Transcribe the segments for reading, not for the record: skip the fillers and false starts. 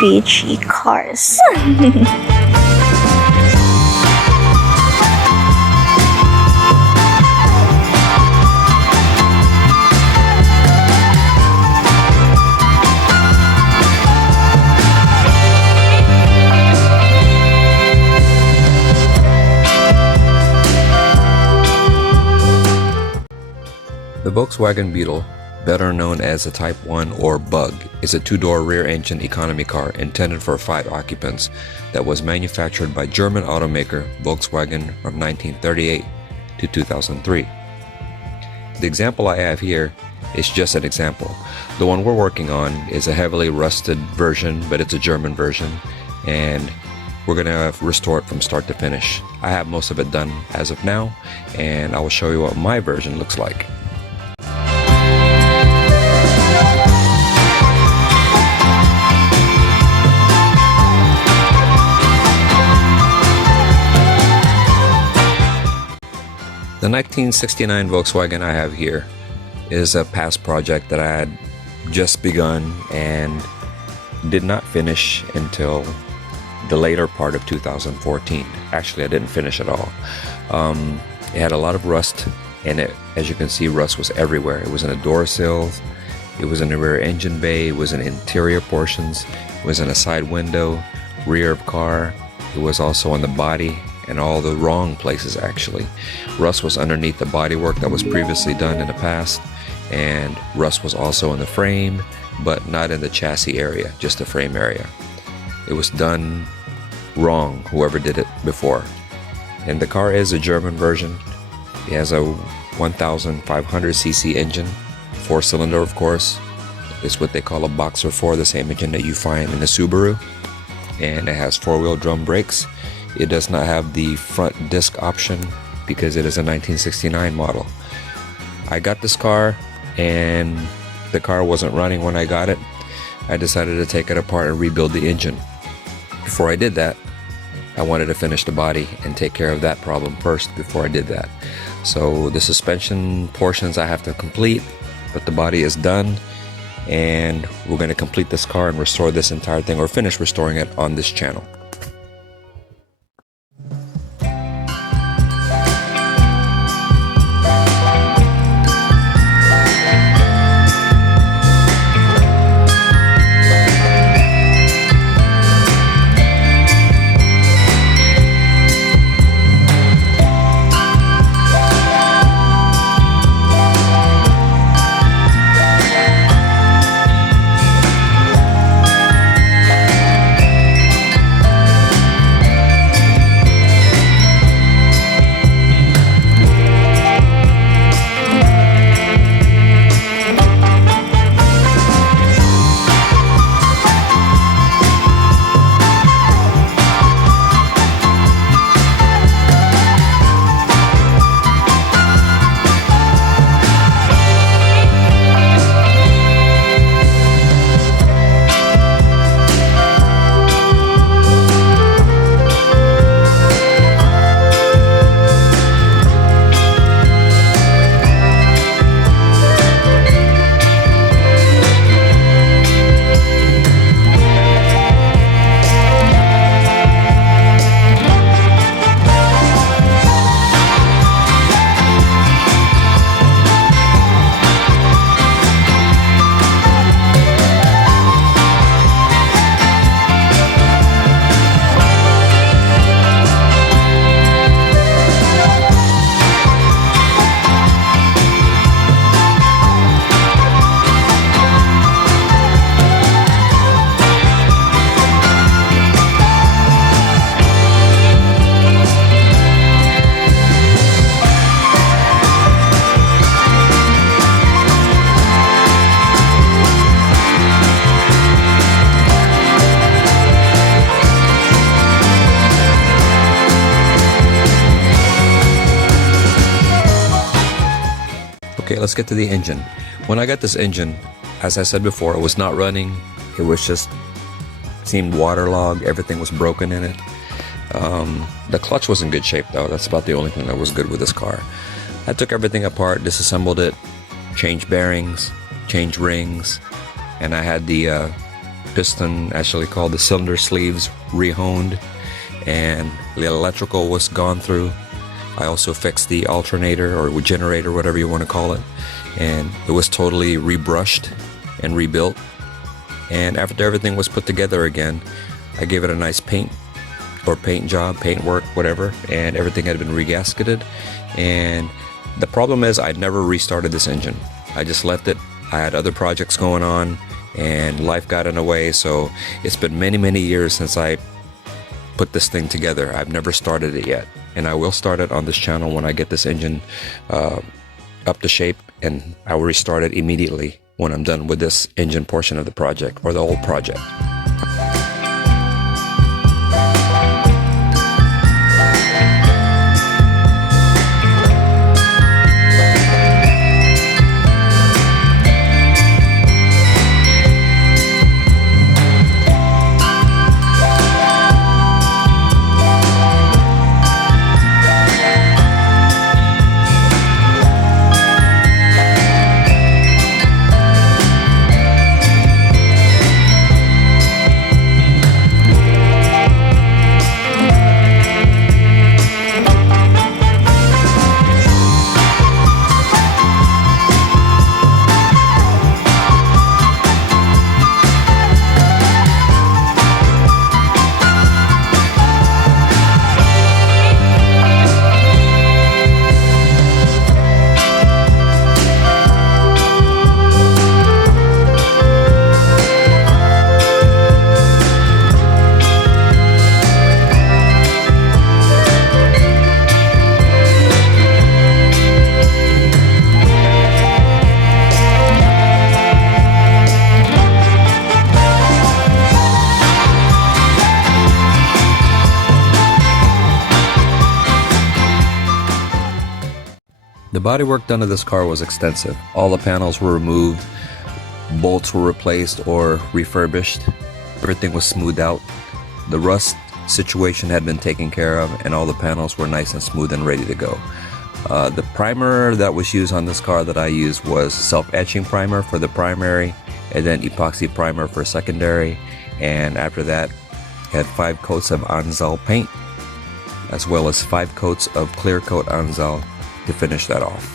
beachy cars. The Volkswagen Beetle, better known as a Type 1 or Bug, is a two-door rear-engine economy car intended for 5 occupants that was manufactured by German automaker Volkswagen from 1938 to 2003. The example I have here is just an example. The one we're working on is a heavily rusted version, but it's a German version, and we're gonna restore it from start to finish. I have most of it done as of now, and I will show you what my version looks like. The 1969 Volkswagen I have here is a past project that I had just begun and did not finish until the later part of 2014. Actually, I didn't finish at all. It had a lot of rust in it. As you can see, rust was everywhere. It was in the door sills, it was in the rear engine bay, it was in interior portions, it was in a side window, rear of car, it was also on the body, and all the wrong places actually. Rust was underneath the bodywork that was previously done in the past, and rust was also in the frame, but not in the chassis area, just the frame area. It was done wrong, whoever did it before. And the car is a German version. It has a 1500cc engine, 4-cylinder of course. It's what they call a Boxer 4, the same engine that you find in the Subaru. And it has 4-wheel drum brakes. It does not have the front disc option because it is a 1969 model. I got this car and the car wasn't running when I got it. I decided to take it apart and rebuild the engine. Before I did that, I wanted to finish the body and take care of that problem first before I did that. So the suspension portions I have to complete, but the body is done, and we're going to complete this car and restore this entire thing, or finish restoring it on this channel. Okay, let's get to the engine. When I got this engine, as I said before, it was not running. It was just seemed waterlogged. Everything was broken in it. The clutch was in good shape though. That's about the only thing that was good with this car. I took everything apart, disassembled it, changed bearings, changed rings, and I had the piston, actually called the cylinder sleeves, rehoned, and the electrical was gone through. I also fixed the alternator or generator, whatever you want to call it, and it was totally rebrushed and rebuilt. And after everything was put together again, I gave it a nice paint job, paint work, whatever, and everything had been regasketed. And the problem is I'd never restarted this engine. I just left it. I had other projects going on and life got in the way, so it's been many years since I put this thing together. I've never started it yet, and I will start it on this channel when I get this engine up to shape, and I will restart it immediately when I'm done with this engine portion of the project, or the whole project. The bodywork done to this car was extensive. All the panels were removed, bolts were replaced or refurbished, everything was smoothed out. The rust situation had been taken care of, and all the panels were nice and smooth and ready to go. The primer that was used on this car that I used was self-etching primer for the primary, and then epoxy primer for secondary, and after that had 5 coats of Anzal paint, as well as 5 coats of clear coat Anzal to finish that off.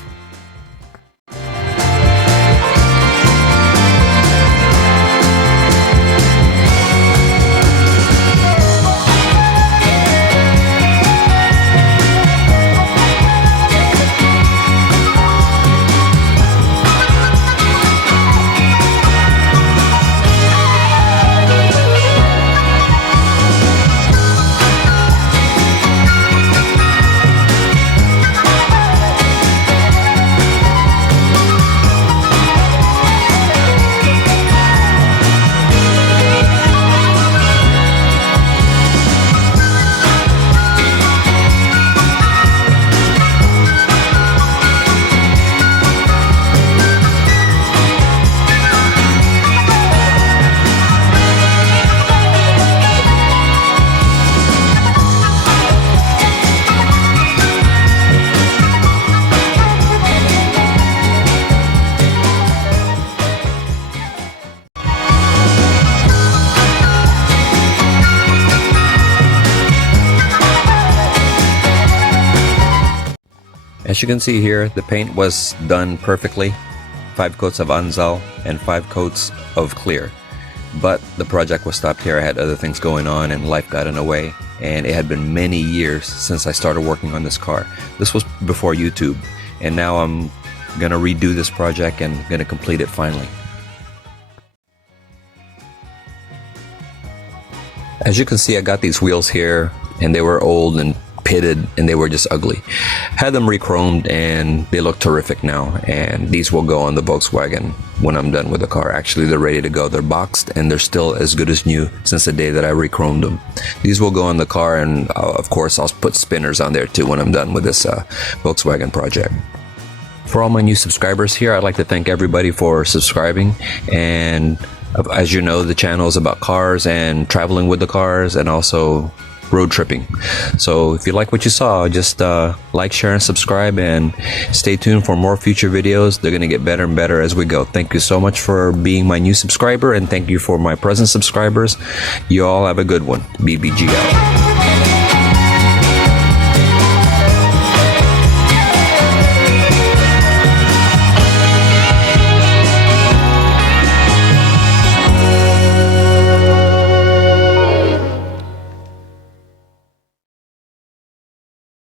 As you can see here, the paint was done perfectly. 5 coats of Anzal and 5 coats of clear. But the project was stopped here. I had other things going on and life got in the way. And it had been many years since I started working on this car. This was before YouTube. And now I'm gonna redo this project and gonna complete it finally. As you can see, I got these wheels here and they were old and pitted and they were just ugly. Had them re-chromed and they look terrific now, and these will go on the Volkswagen when I'm done with the car. Actually, they're ready to go. They're boxed and they're still as good as new since the day that I re-chromed them. These will go on the car, and of course I'll put spinners on there too when I'm done with this Volkswagen project. For all my new subscribers here, I'd like to thank everybody for subscribing. And as you know, the channel is about cars and traveling with the cars, and also road tripping. So if you like what you saw, just like, share, and subscribe, and stay tuned for more future videos. They're gonna get better and better as we go. Thank you so much for being my new subscriber, and thank you for my present subscribers. You all have a good one. BBG out.